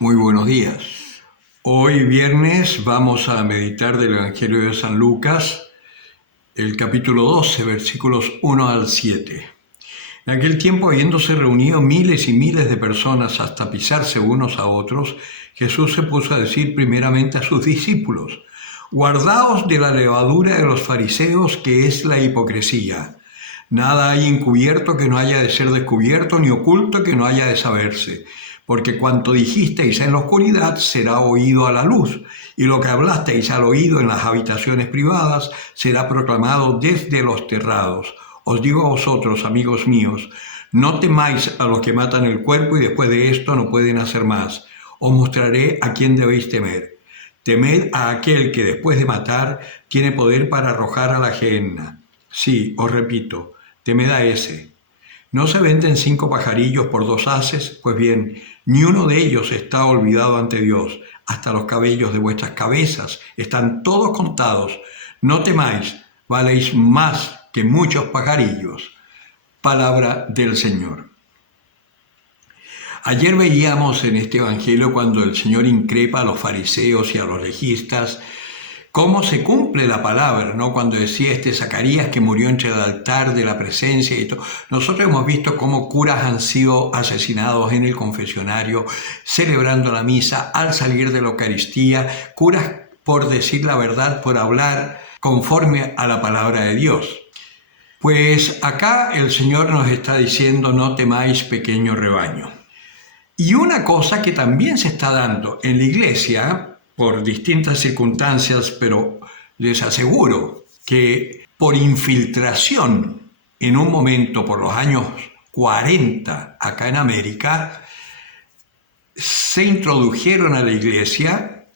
Muy buenos días. Hoy viernes vamos a meditar del Evangelio de San Lucas, el capítulo 12, versículos 1 al 7. En aquel tiempo, habiéndose reunido miles y miles de personas hasta pisarse unos a otros, Jesús se puso a decir primeramente a sus discípulos: guardaos de la levadura de los fariseos, que es la hipocresía. Nada hay encubierto que no haya de ser descubierto, ni oculto que no haya de saberse. Porque cuanto dijisteis en la oscuridad será oído a la luz, y lo que hablasteis al oído en las habitaciones privadas será proclamado desde los terrados. Os digo a vosotros, amigos míos, no temáis a los que matan el cuerpo y después de esto no pueden hacer más. Os mostraré a quién debéis temer. Temed a aquel que después de matar tiene poder para arrojar a la gehenna. Sí, os repito, temed a ese. ¿No se venden 5 pajarillos por 2 haces? Pues bien, ni uno de ellos está olvidado ante Dios. Hasta los cabellos de vuestras cabezas están todos contados. No temáis, valéis más que muchos pajarillos. Palabra del Señor. Ayer veíamos en este Evangelio, cuando el Señor increpa a los fariseos y a los legistas, cómo se cumple la palabra, ¿no? Cuando decía Zacarías que murió entre el altar de la presencia y todo. Nosotros hemos visto cómo curas han sido asesinados en el confesionario, celebrando la misa, al salir de la Eucaristía, curas por decir la verdad, por hablar conforme a la palabra de Dios. Pues acá el Señor nos está diciendo: no temáis, pequeño rebaño. Y una cosa que también se está dando en la iglesia, por distintas circunstancias, pero les aseguro que por infiltración en un momento, por los años 40 acá en América, se introdujeron a la iglesia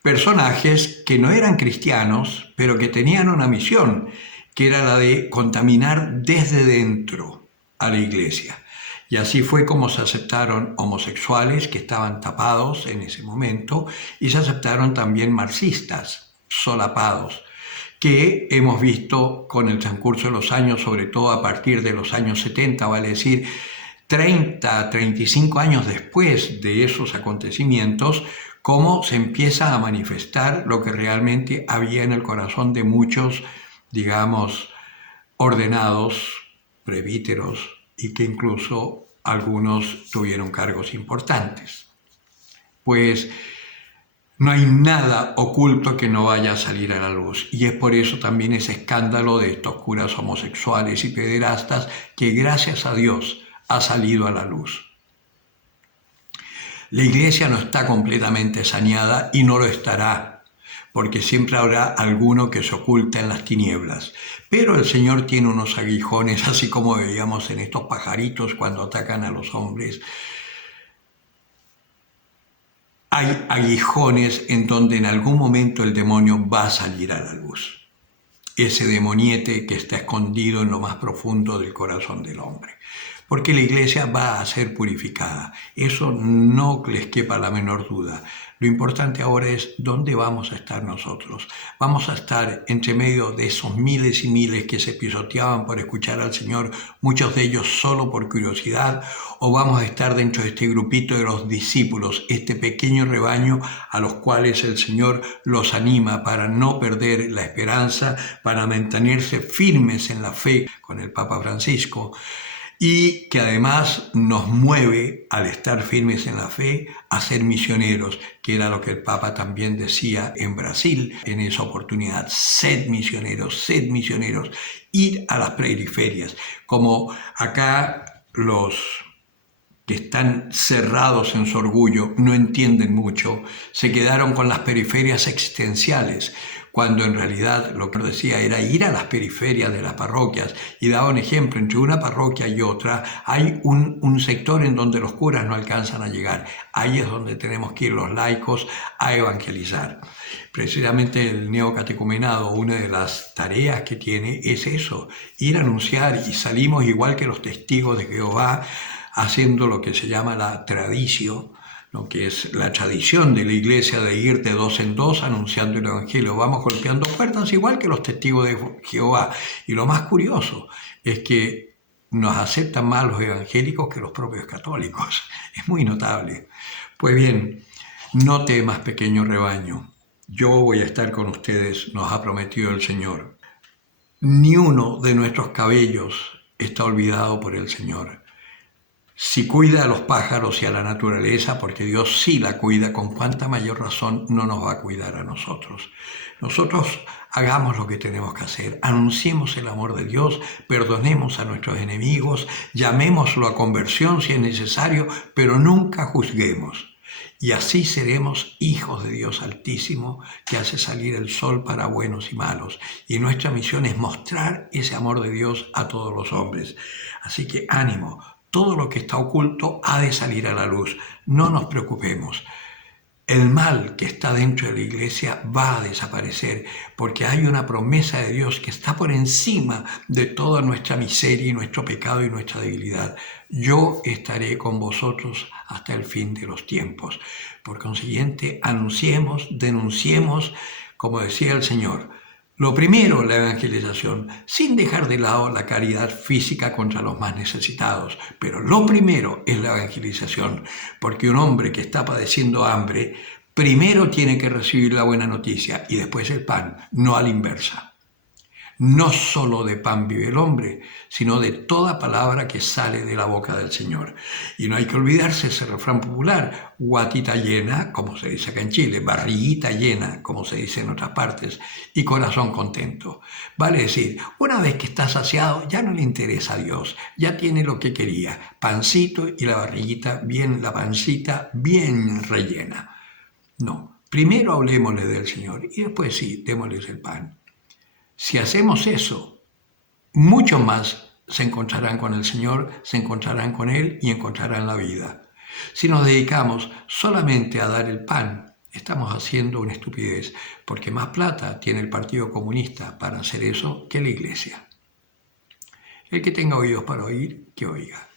personajes que no eran cristianos, pero que tenían una misión, que era la de contaminar desde dentro a la iglesia. Y así fue como se aceptaron homosexuales que estaban tapados en ese momento, y se aceptaron también marxistas solapados, que hemos visto con el transcurso de los años, sobre todo a partir de los años 70, vale decir 30, 35 años después de esos acontecimientos, cómo se empieza a manifestar lo que realmente había en el corazón de muchos, digamos, ordenados, presbíteros, y que incluso algunos tuvieron cargos importantes. Pues no hay nada oculto que no vaya a salir a la luz, y es por eso también ese escándalo de estos curas homosexuales y pederastas, que gracias a Dios ha salido a la luz. La iglesia no está completamente saneada y no lo estará, porque siempre habrá alguno que se oculta en las tinieblas. Pero el Señor tiene unos aguijones, así como veíamos en estos pajaritos cuando atacan a los hombres. Hay aguijones en donde en algún momento el demonio va a salir a la luz. Ese demoniete que está escondido en lo más profundo del corazón del hombre. Porque la iglesia va a ser purificada. Eso no les quepa la menor duda. Lo importante ahora es dónde vamos a estar nosotros. ¿Vamos a estar entre medio de esos miles y miles que se pisoteaban por escuchar al Señor, muchos de ellos solo por curiosidad? ¿O vamos a estar dentro de este grupito de los discípulos, este pequeño rebaño a los cuales el Señor los anima para no perder la esperanza, para mantenerse firmes en la fe con el Papa Francisco? Y que además nos mueve, al estar firmes en la fe, a ser misioneros, que era lo que el Papa también decía en Brasil en esa oportunidad: sed misioneros, ir a las periferias. Como acá los que están cerrados en su orgullo, no entienden mucho, se quedaron con las periferias existenciales, cuando en realidad lo que decía era ir a las periferias de las parroquias, y daba un ejemplo: entre una parroquia y otra hay un sector en donde los curas no alcanzan a llegar. Ahí es donde tenemos que ir los laicos a evangelizar. Precisamente el neocatecumenado, una de las tareas que tiene es eso: ir a anunciar, y salimos igual que los testigos de Jehová, haciendo lo que se llama la tradición, ¿no? Que es la tradición de la iglesia de ir de 2 en 2 anunciando el Evangelio. Vamos golpeando puertas igual que los testigos de Jehová. Y lo más curioso es que nos aceptan más los evangélicos que los propios católicos. Es muy notable, Pues bien, no temas, pequeño rebaño. Yo voy a estar con ustedes, nos ha prometido el Señor. Ni uno de nuestros cabellos está olvidado por el Señor. Si cuida a los pájaros y a la naturaleza, porque Dios sí la cuida, con cuánta mayor razón no nos va a cuidar a nosotros. Nosotros hagamos lo que tenemos que hacer, anunciemos el amor de Dios, perdonemos a nuestros enemigos, llamémoslo a conversión si es necesario, pero nunca juzguemos. Y así seremos hijos de Dios Altísimo, que hace salir el sol para buenos y malos. Y nuestra misión es mostrar ese amor de Dios a todos los hombres. Así que ánimo. Todo lo que está oculto ha de salir a la luz. No nos preocupemos. El mal que está dentro de la iglesia va a desaparecer porque hay una promesa de Dios que está por encima de toda nuestra miseria y nuestro pecado y nuestra debilidad. Yo estaré con vosotros hasta el fin de los tiempos. Por consiguiente, anunciemos, denunciemos, como decía el Señor. Lo primero, la evangelización, sin dejar de lado la caridad física contra los más necesitados. Pero lo primero es la evangelización, porque un hombre que está padeciendo hambre, primero tiene que recibir la buena noticia y después el pan, no a la inversa. No solo de pan vive el hombre, sino de toda palabra que sale de la boca del Señor. Y no hay que olvidarse ese refrán popular, guatita llena, como se dice acá en Chile, barriguita llena, como se dice en otras partes, y corazón contento. Vale decir, una vez que está saciado, ya no le interesa a Dios, ya tiene lo que quería, pancito y la barriguita bien, la pancita bien rellena. No, primero hablemosle del Señor y después sí, démosles el pan. Si hacemos eso, muchos más se encontrarán con el Señor, se encontrarán con Él y encontrarán la vida. Si nos dedicamos solamente a dar el pan, estamos haciendo una estupidez, porque más plata tiene el Partido Comunista para hacer eso que la Iglesia. El que tenga oídos para oír, que oiga.